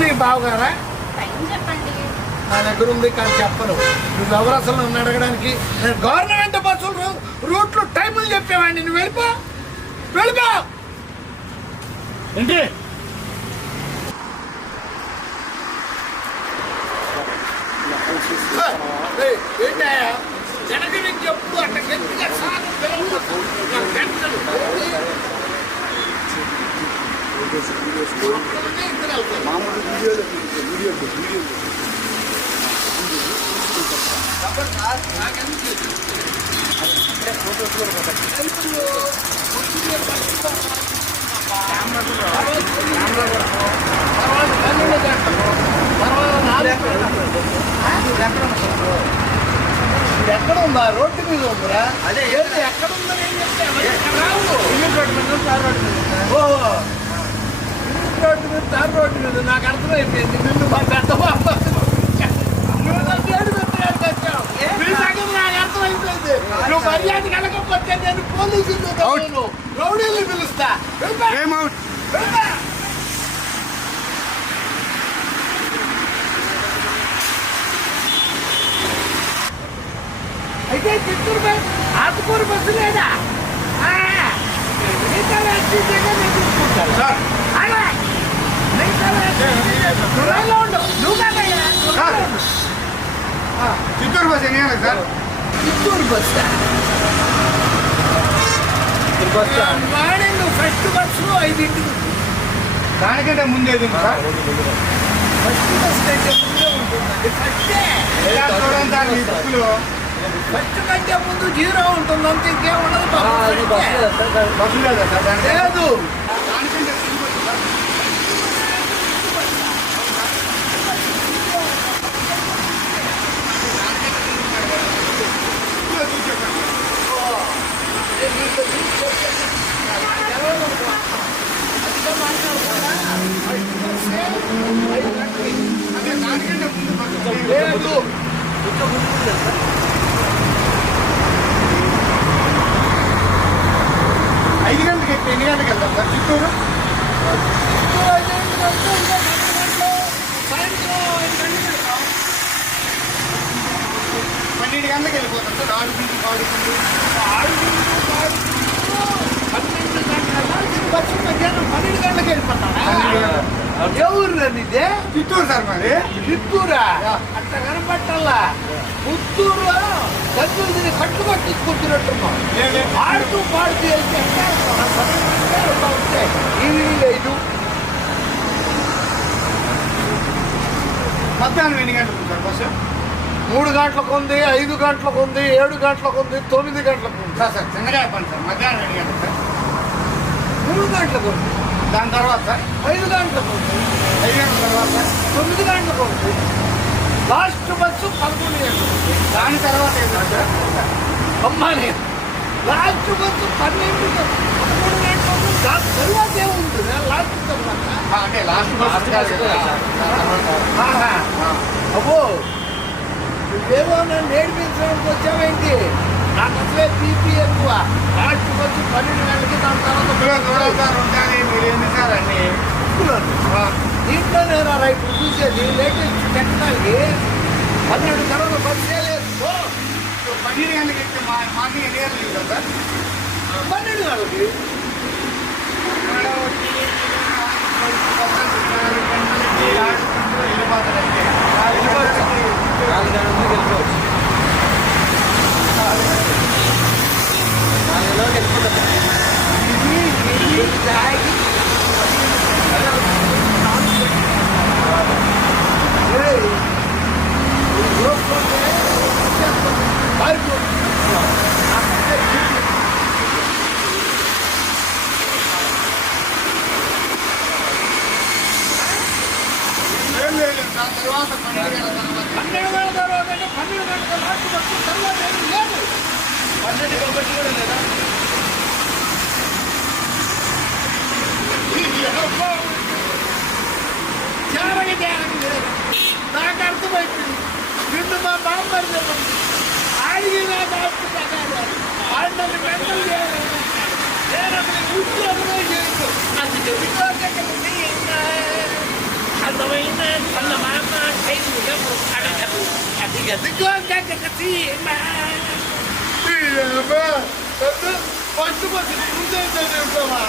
నీ బావగారా? చెప్పండి. నా దగ్గర ఉంది కానీ చెప్పను. నువ్వు ఎవరు అసలు నన్ను అడగడానికి? నేను గవర్నమెంట్ బస్సులు రూట్లు టైములు చెప్పేవాడిని. నువ్వు వెళ్ళిపో వెళ్ళిపో. ఏంటి ఏంటయ్యా వెనక నుంచి ఎప్పుడు అట్లా గట్టిగా సాగు ఎక్కడ ఉందా? రోడ్డు మీద ఉందిరా. అదే ఎక్కడ ఉందని ఏం ఓహో రోడ్డు మీద తార్ రోడ్డు మీద నాకు అర్థమైపోయింది. నిన్ను మా పెద్ద బాబు నాకు అర్థమైపోయింది. నువ్వు మర్యాద కలగకపోతే నేను పోలీసులు రౌడీలు పిలుస్తా. అయితే చిత్తూరు బస్సు ఆతుకూరు బస్సు లేదా? చిత్తూరు బస్సు ఎన్ని గంటలకు sir? Chittoor bus morning first bus 5ంటికి. దానికంటే ముందే సార్? ఫస్ట్ బస్ కంటే ముందే ఉంటుందండి. ఫస్ట్ కంటే ముందు 0 ఉంటుంది. అంతే ఇంకేం ఉండదు. బస్సు లేదా సార్? లేదు. లేదు 5 గంటలకి ఎక్కి ఎన్ని గంటలకు వెళ్తాం సార్ చిత్తూరు? సాయంత్రం 5 గంటలకు 12 గంటలకు వెళ్ళిపోతాం సార్. 6 గంటలకు 12 గంటలకు వెళ్ళిపోతాడా? ఎవరు ఇదే? చిత్తూరు సార్. మరి చిత్తూరా? అట్ట కనపట్టాలా? పుత్తూరు కన్ఫ్యూజన్ కట్లు పట్టించుకుంటున్నట్టున్నాం. ఆడుతూ పాడుతూ వెళ్తే ఉంటాయి. ఈవినింగ్ 5 మధ్యాహ్నం ఎన్ని గంటలకు సార్ బస్సు? 3 గంటలకు ఉంది, 5 గంటలకు ఉంది, 7 గంటలకు ఉంది, 9 గంటలకు ఉంది. సార్ చిన్నగా చెప్పండి సార్. మధ్యాహ్నం ఎన్ని గంటలకు సార్? 3 గంటలకు ఉంది. దాని తర్వాత సార్ 5 గంటలకు ఉంది. 5 గంటల తర్వాత సార్ 9 గంటలకు ఉంది. లాస్ట్ బస్సు 11 గంటలకు ఉంది. దాని తర్వాత ఏంటంటే సార్? అమ్మాని లాస్ట్ బస్సు 12 13 గంటలకు. దాని తర్వాత ఏముంటుంది? లాస్ట్ తర్వాత అంటే లాస్ట్ బస్సు కాదు కదా. అబ్బో నువ్వేమో నన్ను నేర్పించడానికి వచ్చావేంటి? నాకు అసలే బీపీ ఎక్కువ. లాస్ట్ బస్సు 12 గంటలకి. దాని తర్వాత ఉంటాయి. మీరు ఏంటి సార్ అన్ని దీంట్లో నేను ఇప్పుడు చూసేది లేటెస్ట్ టెక్నాలజీ. 12 తర్వాత బస్సే లేదు. 12 గంటలకి ఎక్కి మార్నింగ్ ఎన్ని గంటలకు వెళ్తాం సార్? 12 గంటలకి. తర్వాత 12 గంటల తర్వాత ఫస్ట్ బస్సు ముందే చదువుతావా